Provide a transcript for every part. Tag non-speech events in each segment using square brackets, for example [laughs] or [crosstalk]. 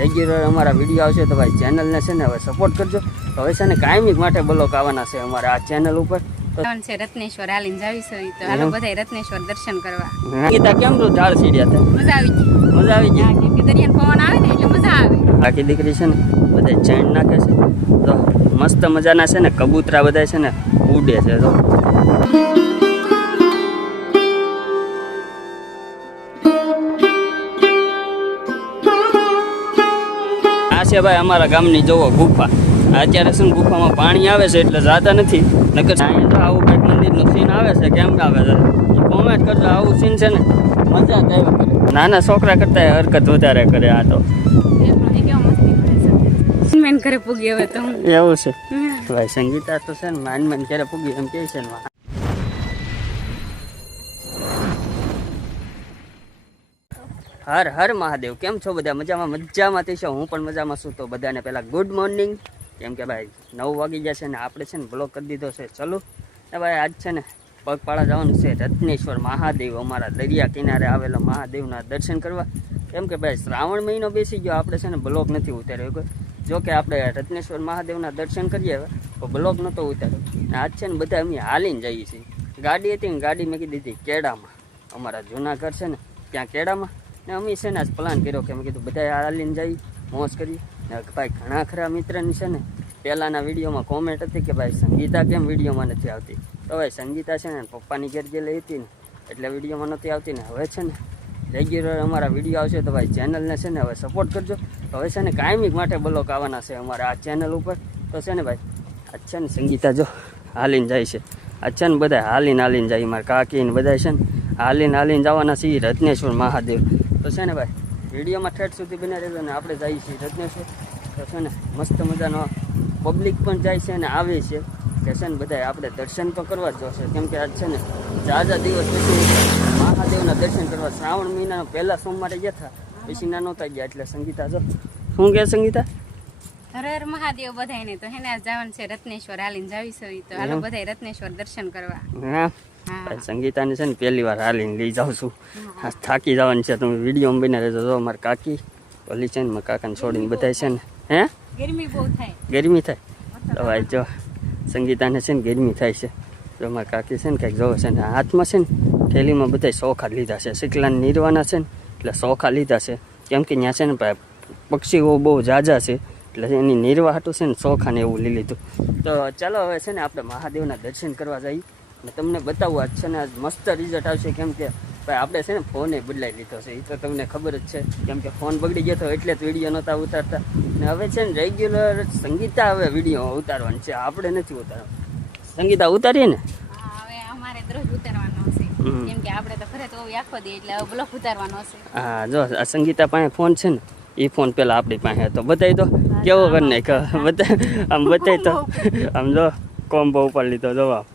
Regular અમારા video આવશે તો ભાઈ ચેનલને છે ને હવે સપોર્ટ કરજો. તો હવે છે ને કાયમિક માટે બ્લોક આવવાના છે અમારા આ ચેનલ ઉપર. છે રત્નેશ્વર હાલીને જાવીશું તો. હાલો બધા રત્નેશ્વર દર્શન કરવા. ગીતા કેમ તું ઝાડ સીડ્યા મજા આવી ગઈ. મજા આવી ગઈ? દરિયાનો પવન આવે ને એટલે મજા આવે. આખી દીકરી છે ને બધા ચેન નાખે છે. તો મસ્ત મજાના છે ને કબૂતરા બધા છે ને ઉડે છે તો છે ભાઈ અમારા ગામની જોવો ગુફા. અત્યારે શું ગુફામાં પાણી આવે છે એટલે જાતા નથી. નકર અહીંયા તો આવું કંઈક મંદિરનું સીન આવે છે કેમ આવે છે. કોમેન્ટ કરજો આવું સીન છે ને મજા જ આવ્યા કરે. નાના છોકરા કરતા હરકત વધારે કરે આ તો. એ કરે મેન ઘરે પૂગી હવે તો એવું છે. ભાઈ સંગીતા તો છે ને માન માન ક્યારે પૂગી એમ કે છે ને હર હર મહાદેવ. કેમ છો બધા? મજામાં? મજામાં થઈ છો? હું પણ મજામાં છું. તો બધાને પહેલાં ગુડ મોર્નિંગ કેમ કે ભાઈ, નવ વાગી ગયા છે ને આપણે છે ને બ્લોક કરી દીધો છે. ચલો. ને ભાઈ, આજ છે ને પગપાળા જવાનું છે રત્નેશ્વર મહાદેવ, અમારા દરિયા કિનારે આવેલા મહાદેવના દર્શન કરવા. કેમ કે ભાઈ, શ્રાવણ મહિનો બેસી ગયો, આપણે છે ને બ્લોક નથી ઉતાર્યો. જો કે આપણે રત્નેશ્વર મહાદેવના દર્શન કરીએ તો બ્લોક નહોતો ઉતાર્યો. ને આજ છે ને બધા અમે હાલીને જઈએ છીએ. ગાડી હતી ને ગાડી મેં કીધી હતી કેડામાં. અમારા જૂના ઘર છે ને, ત્યાં કેડામાં. ને અમે છે ને પ્લાન કર્યો કે મેં કીધું બધા હાલીને જઈ મોજ કરી ને ભાઈ ઘણા ખરા મિત્રની છે ને, પહેલાંના વિડીયોમાં કોમેન્ટ હતી કે ભાઈ સંગીતા કેમ વિડીયોમાં નથી આવતી? તો ભાઈ સંગીતા છે ને પપ્પાની ઘેર ગયેલી હતી ને, એટલે વિડીયોમાં નથી આવતી ને હવે છે ને રેગ્યુલર અમારા વીડિયો આવશે તો ભાઈ ચેનલને છે ને હવે સપોર્ટ કરજો. તો હવે છે ને કાયમિક માટે બ્લોક આવવાના છે અમારા આ ચેનલ ઉપર. તો છે ને ભાઈ આ છે ને સંગીતા જો હાલીને જાય છે. છે ને બધા હાલીને હાલીને જાય, મારા કાકી ને બધા છે ને હાલીને હાલીને જવાના છે રત્નેશ્વર મહાદેવ. તો છે ને ભાઈ વિડીયોમાં ઠેઠ સુધી બની રહેજો ને આપણે જઈએ છીએ રત્નેશ્વર તો છે ને મસ્ત મજાનો પબ્લિક પણ જાય છે અને આવે છે. કે છે ને બધા આપણે દર્શન તો કરવા જ જોશે. કેમ કે આજ છે ને જાજા દિવસ પછી મહાદેવના દર્શન કરવા શ્રાવણ મહિનાનો પહેલા સોમવારે ગયા હતા. પછી ના નહોતા ગયા એટલે સંગીતા જો. શું કે સંગીતા? હર મહાદેવ મહાદેવ બધાયને. તો હેને જવાનું છે રત્નેશ્વર. હાલીને જાવીશું તો. હાલો? બધા રત્નેશ્વર દર્શન કરવા. હા. સંગીતાને છે ને પહેલી વાર હાલીને લઈ જાઉં છું. થાકી જવાની છે. તમે વીડિયો બને રહેજો. જો મારા કાકી ઓલી છે ને મારા કાકાને છોડીને બધા છે ને. હે? ગરમી બહુ થાય. ગરમી થાય? તો ભાઈ જો સંગીતાને છે ને ગરમી થાય છે. જો મારા કાકી છે ને કંઈક જોવે છે ને હાથમાં છે ને થેલીમાં બધા સોખા લીધા છે. શીખલાને નીરવાના છે ને એટલે સોખા લીધા છે. કેમ કે ત્યાં છે ને ભાઈ પક્ષીઓ બહુ ઝાઝા છે. એટલે એની નિર્વાહ હાટું છે ને સોખા ને એવું લઈ લીધું. તો ચાલો હવે છે ને આપણે મહાદેવના દર્શન કરવા જઈએ. અને તમને બતાવું આજ છે ને આજ મસ્ત રિઝલ્ટ આવશે. કેમ કે ભાઈ આપણે છે ને ફોને બદલાઈ લીધો છે. એ તો તમને ખબર જ છે. કેમ કે ફોન બગડી ગયો હતો એટલે જ વીડિયો નહોતા ઉતારતા. ને હવે છે ને રેગ્યુલર સંગીતા હવે વીડિયો ઉતારવાની છે. આપણે નથી ઉતારવાનું. સંગીતા ઉતારીએ ને? હા જો આ સંગીતા પાસે ફોન છે ને એ ફોન પેલા આપણી પાસે હતો. બતાવી દો કેવો કરી નાખ આમ બતાવી તો આમ જો કોમ્બો ઉપર લીધો જો આમ.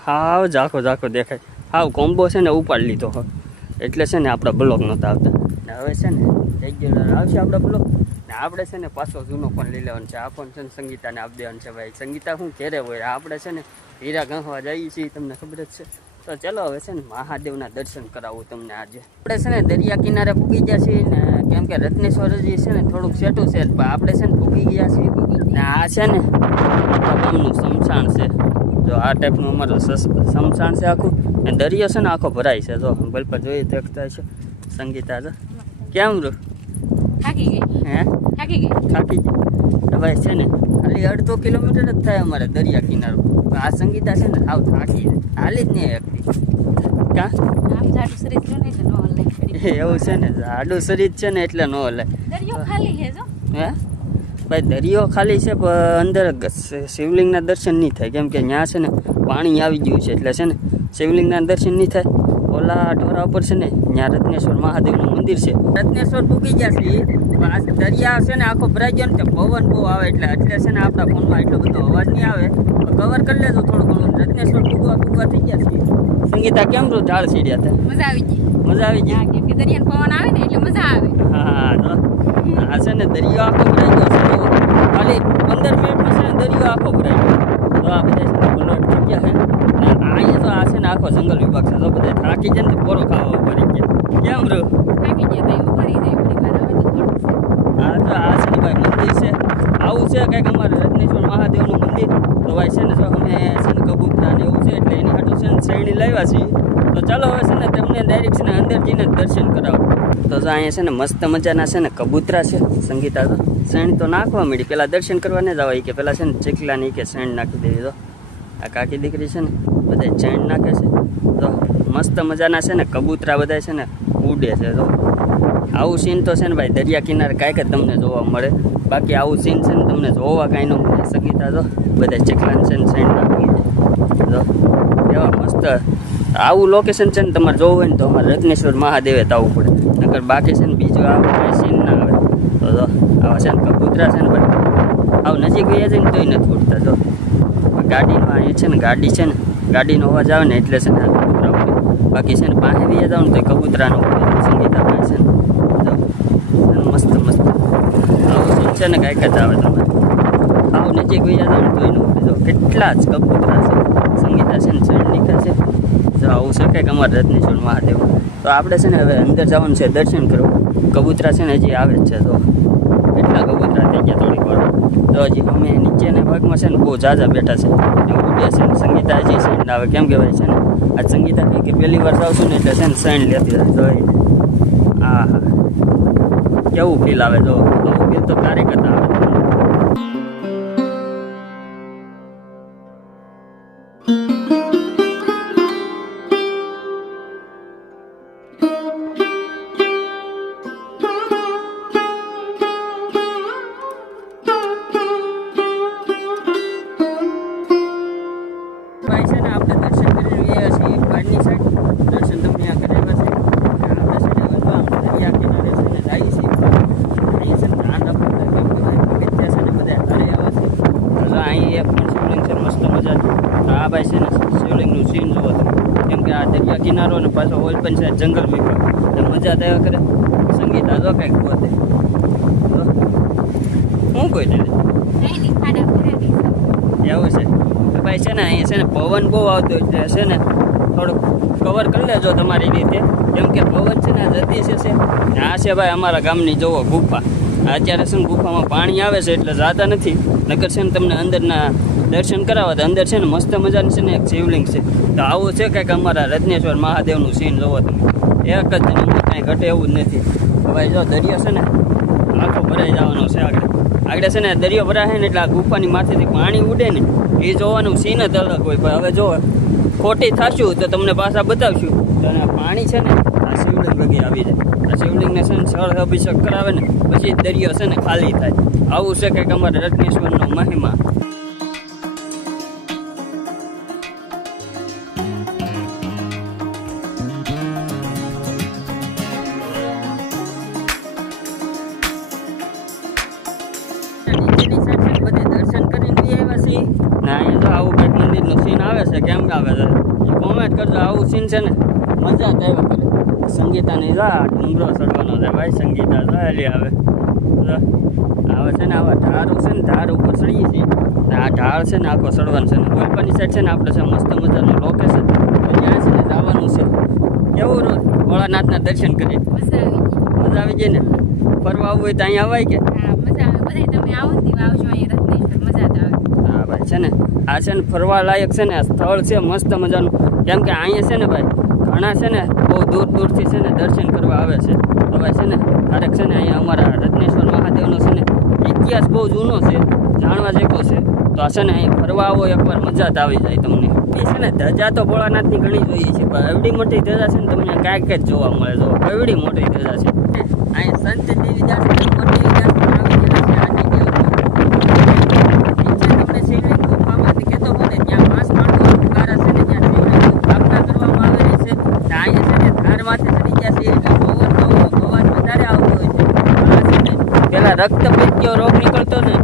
હાવ ઝાખો ઝાખો દેખાય હાવ કોમ્બો છે ને ઉપાડી લીધો હોય એટલે છે ને આપણા બ્લોક નહોતા આવતા ને હવે છે ને રેગ્યુલર આવશે આપણા બ્લોક ને આપણે છે ને પાછો જૂનો ફોન લઈ લેવાનો છે આ ફોન છે ને સંગીતાને આપી દેવાનો છે ભાઈ સંગીતા શું ઘેરે હોય આપણે છે ને હીરા ગંહવા જઈએ છીએ તમને ખબર જ છે તો ચાલો હવે છે ને મહાદેવના દર્શન કરાવું તમને આજે આપણે છે ને દરિયા કિનારે પૂગી ગયા છીએ ને કેમ કે રત્નેશ્વરજી છે ને થોડુંક સેટું છે પણ આપણે છે ને પૂગી ગયા છીએ ને આ છે ને ગામનું સમસાણ છે જો આ ટાઈપનું અમારું સમસાણ છે આખું. અને દરિયો છે ને આખો ભરાય છે. જો બલ પર જોઈએ દેખતા છે સંગીતા તો કેમ રૂ? થાકી ગઈ? હે? થાકી ગઈ? થાકી ગઈ. ભાઈ છે ને ખાલી અડધો કિલોમીટર જ થાય અમારે દરિયા કિનારો. આ સંગીતા છે ને આવ થાકી. હાલી જ નહીં શકતી. કા? [laughs] એવું છે ને આડું શરીર છે ને એટલે નો હલે દરિયો ખાલી જો. હે? ભાઈ દરિયો ખાલી છે પણ અંદર શિવલિંગના દર્શન નહીં થાય. કેમ કે ત્યાં છે ને પાણી આવી ગયું છે એટલે છે ને શિવલિંગના દર્શન નહીં થાય. ઓલા ઢોરા ઉપર છે ને ત્યાં રત્નેશ્વર મહાદેવનું મંદિર છે. રત્નેશ્વર પૂગી ગયા છે પણ આ દરિયા છે ને આખો ભરાઈ ગયો ને પવન બહુ આવે એટલે એટલે છે ને આપણા ફોનમાં એટલો બધો અવાજ નહીં આવે. કવર કરી લેજો થોડું ઘણું. રત્નેશ્વર પૂગવા પૂગવા થઈ ગયા છે. સંગીતા કેમ તું ઢાળ સીડ્યા હતા મજા આવી ગઈ. મજા આવી ગઈ? કેમ કે દરિયાનો પવન આવે ને એટલે મજા આવે. હા તો આ છે ને દરિયો આખો ભરાઈ ગયો છે ખાલી પંદર મિનિટમાં છે ને દરિયો આખો ભરાઈ ગયો. તો આ બધા પલટ થઈ ગયા છે. અહીંયા તો આ છે ને આખો જંગલ વિભાગ છે. તો બધા થાકી જાય ને બોરો પોરો ખાવા ઊભા રહી ગયા. કેમ રહ્યું? થાકી જાય તો આ છે ભાઈ મંદિર છે. આવું છે કંઈક અમારે રત્નેશ્વર મહાદેવનું મંદિર. તો ભાઈ છે ને જો અમે છે ને કબૂતરા ને એવું છે એટલે એની હાટું છે ને શ્રેણી લાવ્યા છીએ. તો ચાલો હવે છે ને તમને ડાયરેક્ટ છે ને અંદર જઈને દર્શન કરાવો. તો અહીંયા છે ને મસ્ત મજાના છે ને કબૂતરા છે સંગીતા તો શ્રેણી તો નાખવા મળી પેલા દર્શન કરવાને જ આવે કે પેલા છે ને ચીકલાની કે શ્રેણી નાખી દેવી તો આ કાકી દીકરી છે ને બધા ચેણ નાખે છે તો મસ્ત મજાના છે ને કબૂતરા બધા છે ને ઉડે છે તો આવું સીન તો છે ને ભાઈ દરિયા કિનારે કાંઈક જ તમને જોવા મળે બાકી આવું સીન છે ને તમને જોવા કાંઈ ન મળે શકીતા તો બધા ચેકલાન છે ને સાઈડ નાખી તો એવા મસ્ત આવું લોકેશન છે ને તમારે જોવું હોય ને તો અમારે રત્નેશ્વર મહાદેવે તો આવવું પડે નકર બાકી છે ને બીજું આવે કાંઈ સીન ના આવે તો જો, આવા છે ને કબૂતરા છે ને ભાઈ આવું નજીક ગયા છે ને તોય નથી ઉડતા જો ગાડીમાં એ છે ને, ગાડી છે ને, ગાડીનો અવાજ આવે ને એટલે છે ને આ કબૂતરા ઉડે. બાકી છે ને પાસે બી જાવ ને તો કબૂતરાનો સંગીતા પાસે છે ને તો મસ્ત મસ્ત. આવું સીન છે ને કાંઈક જ આવે તમારે. આવું નજીક ગયા જાવ ને તોય ન ઉડે. કેટલા જ કબૂતરા છે. સંગીતા છે ને ચડ નીકળશે જો, આવું છે કંઈક અમારે રત્નેશ્વર મહાદેવ તો આપણે છે ને હવે અંદર જવાનું છે દર્શન કરવું. કબૂતરા છે ને હજી આવે જ છે તો એટલા કબૂતરા થઈ ગયા થોડીક વાર. તો હજી અમે નીચેના ભાગમાં છે ને બહુ ઝાઝા બેઠા છે. છે ને સંગીતા હજી સાઈડ આવે, કેમ કહેવાય છે ને? આ સંગીતા કહે કે પહેલી વાર આવશું ને એટલે છે ને સાઈડ લેતી રહે જોઈ હા કેવું ફીલ આવે? જો, તો ફીલ તો ક્યારેક જ ભાઈ છે ને શિવલિંગનું સીન જુઓ તમે. કેમ કે આ દરિયા કિનારો ને પાછો ઓલ પણ છે જંગલ વિભાગ એટલે મજા થયા કરે સંગીતા જો કંઈક પોતે હું કોઈ ને કઈ નહીં ખાડા પૂરેલી છે. એવું છે. ભાઈ છે ને અહીંયા છે ને પવન બહુ આવતો એટલે છે ને. થોડુંક કવર કરી લેજો તમારી રીતે. કેમ કે પવન છે ને આ જતી છે છે. આ છે ભાઈ અમારા ગામની જુઓ ગુફા. અત્યારે છે ને ગુફામાં પાણી આવે છે એટલે જાતા નથી. નકર છે ને તમને અંદરના દર્શન કરાવવા તો અંદર છે ને મસ્ત મજાની છે ને એક શિવલિંગ છે. તો આવું છે કંઈક અમારા રત્નેશ્વર મહાદેવનું સીન જોવો તમે. એક જ જન્મમાં કાંઈ ઘટે એવું જ નથી. ભાઈ જો દરિયો છે ને, આખો ભરાઈ જવાનો છે આગળ. આગળ છે ને દરિયો ભરાય ને એટલે આ ગુફાની માથેથી પાણી ઉડે ને, એ જોવાનું સીન જ અલગ હોય. પણ હવે જો ખોટી થશું તો તમને પાછા બતાવશું. અને પાણી છે ને, આ શિવલિંગ લગી આવી જાય. આ શિવલિંગને છે ને સળ અભિષેક કરાવે ને, પછી દરિયો છે ને ખાલી થાય. આવું છે કંઈક અમારે રત્નેશ્વરનો મહિમા. છે કેમ આવે? છે એ કોમેન્ટ કરજો આવું સીન છે ને મજા જ આવે કરે સંગીતાની જા ડુંગરો ચડવાનો છે ભાઈ સંગીતા ચાલી આવે. આવે છે ને આવા ઢાળ છે ને ઢાળ ઉપર ચડીએ છીએ. આ ઢાળ છે ને આખો ચડવાનું છે ને ઓલપાની સાઈડ છે ને આપણે છે મસ્ત મજાનું લોકેશન ત્યાં છે ને જવાનું છે. કેવું ભોળાનાથના દર્શન કરી. મજા આવી મજા આવી જાય ને? ફરવા આવવું હોય તો અહીંયા અવાય કે? હા મજા આવે. બધા તમે આવો ને આવજો અહીંયા રત્નેશ્વર મજા આવે. હા ભાઈ છે ને? આ છે ને ફરવા લાયક છે ને આ સ્થળ છે મસ્ત મજાનું. કેમ કે અહીંયા છે ને ભાઈ ઘણા છે ને બહુ દૂર દૂરથી છે ને દર્શન કરવા આવે છે. તો ભાઈ છે ને ક્યારેક છે ને અહીંયા અમારા રત્નેશ્વર મહાદેવનો છે ને ઇતિહાસ બહુ જૂનો છે જાણવા જેવો છે. તો આ છે ને અહીં ફરવા આવો એકવાર મજા જ આવી જાય તમને. એ છે ને, ધજા તો ભોળાનાથની ઘણી જોઈએ છે, પણ એવડી મોટી ધજા છે ને, તમને કાંઈક જ જોવા મળે. જો, એવડી મોટી ધજા છે. અહીં સંત દેવીદાસ અને મોટી દેવીદાસ રોગ નીકળતો ગયેલા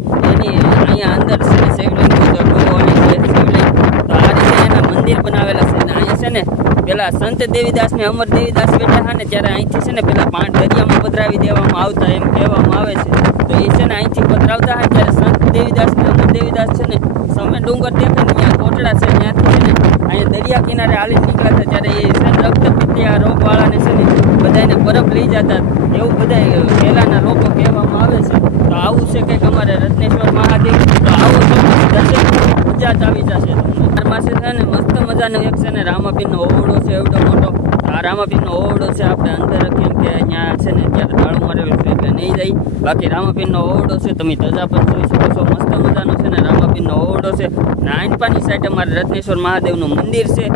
ને પેલા સંત દેવીદાસ ને અમર દેવીદાસ બેઠા હા ને ત્યારે અહીંથી છે ને પેલા પાંચ દરિયામાં પધરાવી દેવામાં આવતા એમ કહેવામાં આવે છે. તો એ છે ને અહીંથી પધરાવતા હતા ત્યારે સંત દેવીદાસ ને અમર દેવીદાસ છે ને સામે ડુંગર દેખે ને ત્યાં કોટડા છે ત્યાંથી છે ને અહીંયા દરિયા કિનારે હાલી નીકળ્યા હતા ત્યારે એ છે ને રક્તપિત્તિયા રોગવાળાને છે ને બધાને બરફ લઈ જતા એવું બધા પહેલાના લોકો કહેવામાં આવે છે. તો આવું છે કંઈક અમારે રત્નેશ્વર મહાદેવ. તો આવો તો દર્શન મજા જ આવી જશે તમને પાસે છે ને મસ્ત મજાનું એક છે ને રામાપીરનો ઓવડો છે એવડો મોટો આ રામાપીરનો ઓવડો છે આપણે અંદર કેમ કે અહીંયા છે ને અત્યારે તાળું મારેલું છે એટલે નહીં જાય. બાકી રામાપીરનો ઓવડો છે તમે ધજા પણ જોઈ શકો છો મસ્ત મજાનો છે ને રામાપીરનો ઓવડો છે. નાનપાની સાઈડ અમારે રત્નેશ્વર મહાદેવનું મંદિર છે.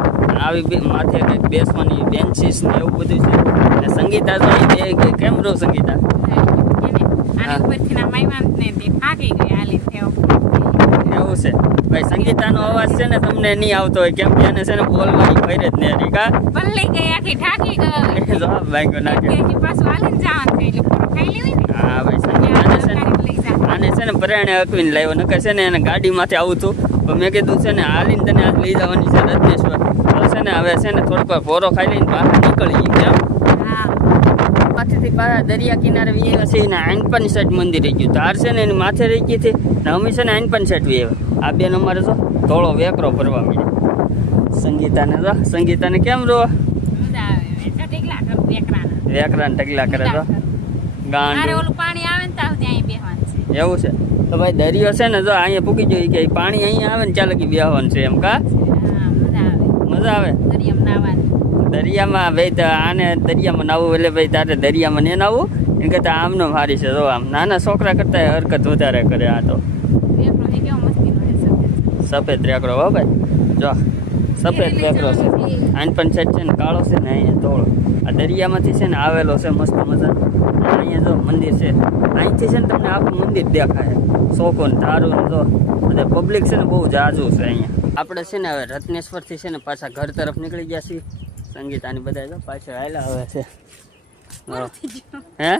આવી માથે કંઈક બેસવાની બેન્ચીસ ને એવું બધું છે. અને સંગીતા તો બે કેમ રહો સંગીતા. ઉપરથી ના મહેમાન ને તે થાકી ગઈ હાલી તેઓ એવું છે. ભાઈ સંગીતાનો અવાજ છે ને તમને નહીં આવતો હોય. કેમ કે એને છે ને બોલવાની ફરે જ નહીં હતી કા? પલ્લી ગઈ આખી ઠાકી ગઈ જવાબ ભાઈ નાખે. પાછું હાલીને જવાનું એટલે પૂરું ખાઈ લેવી ને. હા ભાઈ સંગીતાને છે ને આને છે ને પરાણે અકવીને લાવ્યો. નકર છે ને એને ગાડીમાંથી આવું હતું તો મેં કીધું છે ને હાલીને તને આજ લઈ જવાની છે રત્નેશ્વર તો છે ને હવે છે ને થોડીક વાર પોરો ખાઈ લઈને બહાર નીકળી પાછા દરિયા કિનારે વી આવ્યા છે એના આઈનપાની સાઈડ મંદિર રહી ગયું. તાર છે ને એની માથે રહી ગઈ હતી ને અમે છે ને આઈનપાની સાઈડ વી આવ્યા. આ બેન અમારે તો થોડો વેકરો ભરવા મળ્યો સંગીતાને તો સંગીતાને કેમ રો વેકરાને ઢગલા કરે તો ગાંડ. ઓલું પાણી આવે ને ત્યાં એવું છે. તો ભાઈ દરિયો છે ને જો અહીંયા પૂકી જોઈ કે પાણી અહીંયા આવે ને ચાલે કે બેહવાનું છે એમ કા? મજા આવે? દરિયામાં ભાઈ તો આને દરિયામાં નાવું એટલે ભાઈ તારે દરિયામાં ને નાવું એ કરતા આમનો મારી છે જો આમ. નાના છોકરા કરતા હરકત વધારે કરે આ તો. સફેદ. રેકડો હો ભાઈ. જો સફેદ રેકડો છે. આન પણ છે ને કાળો છે ને અહીંયા ધોળો આ દરિયામાંથી છે ને આવેલો છે મસ્ત મજા અહીંયા જો મંદિર છે. અહીંથી છે ને તમને આખું મંદિર દેખાય. સોકો ને તારું જો બધા પબ્લિક છે ને બહુ જાજુ છે અહીંયા. આપણે છે ને હવે રત્નેશ્વરથી છે ને પાછા ઘર તરફ નીકળી ગયા છીએ. સંગીતાની બધા જો પાછળ આવેલા આવે છે. હે?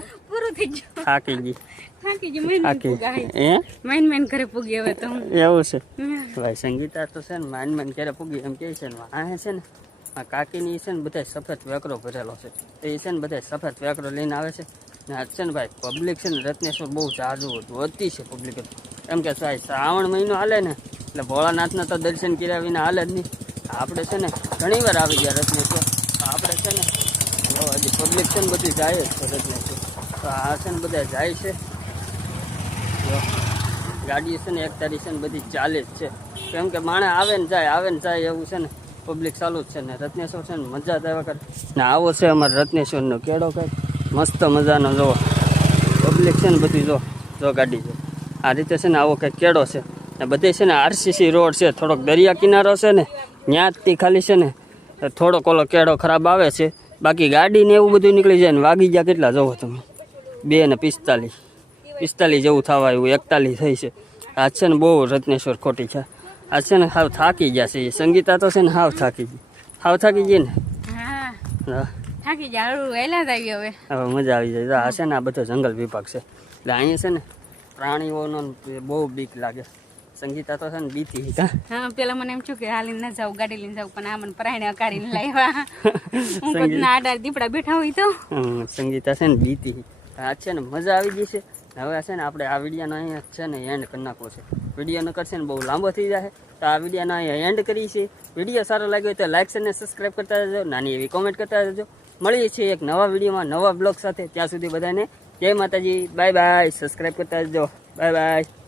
થાકી ગઈ. એવું છે. ભાઈ સંગીતા તો છે ને માન માન ક્યારે પૂગી એમ કે છે ને આ છે ને. આ કાકીની છે ને બધા સફેદ વેકરો ભરેલો છે. એ છે ને બધા સફેદ વેકરો લઈને આવે છે. ને આ છે ને ભાઈ પબ્લિક છે ને રત્નેશ્વર બહુ જાજુ વધતી છે પબ્લિક એમ કે સાહેબ શ્રાવણ મહિનો હાલે ને, એટલે ભોળાનાથના તો દર્શન કર્યા વિના હાલે જ નહીં. આપણે છે ને ઘણી વાર આવી ગયા રત્નેશ્વર. આપણે છે ને હજી પબ્લિક છે ને બધી જાય જ છે રત્નેશ્વર. તો આ છે ને બધા જાય છે. જો ગાડી છે ને એક તારીખ છે ને બધી ચાલે જ છે. કેમ કે માણસ આવે ને જાય, આવે ને જાય એવું છે ને. પબ્લિક ચાલુ જ છે ને રત્નેશ્વર છે ને મજા જ આવ્યા કરે. ને આવો છે અમારે રત્નેશ્વરનો કેળો કંઈક. મસ્ત મજાનો જો. પબ્લિક છે ને બધી જો. જો ગાડી જો આ રીતે છે ને આવો કંઈક કેળો છે. ને બધે છે ને આરસીસી રોડ છે. થોડોક દરિયા કિનારો છે ને. ત્યાંથી ખાલી છે ને થોડોક ઓલો કેળો ખરાબ આવે છે. બાકી ગાડી ને એવું બધું નીકળી જાય ને વાગી ગયા કેટલા જવો તમે? બે ને પિસ્તાલીસ. પિસ્તાલીસ જેવું થવા એવું એકતાલીસ થઈ છે. આ છે ને બહુ રત્નેશ્વર ખોટી છે. આજ છે ને હાવ થાકી ગયા છે. સંગીતા તો છે ને હાવ થાકી ગઈ. હાવ થાકી ગઈ ને? હા. થાકી ગયા. વહેલા થઈ હવે. હવે મજા આવી જાય. તો આ છે ને આ બધો જંગલ વિભાગ છે. એટલે અહીંયા છે ને પ્રાણીઓનો બહુ બીક લાગે. સંગીતા તો છે ને બીતી હા પેલા મને એમ છું કે હાલીને ન જાઉં ગાડી લઈને જાઉં પણ આ મને પ્રાણી અકારીને લાવ્યા. [laughs] હું આડા દીપડા બેઠા હોય તો. સંગીતા છે ને બીતી આ છે ને મજા આવી ગઈ છે. હવે છે ને આપણે આ વિડીયોનો અહીંયા છે ને એન્ડ કરી નાખવો છે. વીડિયો ન કરશે ને બહુ લાંબો થઈ જાય તો આ વિડીયોનો અહીંયા એન્ડ કરી છે. વીડિયો સારો લાગ્યો તો લાઈક અને સબસ્ક્રાઈબ કરતા જજો નાની એવી કોમેન્ટ કરતા જજો મળીએ છીએ એક નવા વિડીયોમાં, નવા બ્લોગ સાથે. ત્યાં સુધી બધાને જય માતાજી. બાય બાય સબસ્ક્રાઈબ કરતા જજો બાય બાય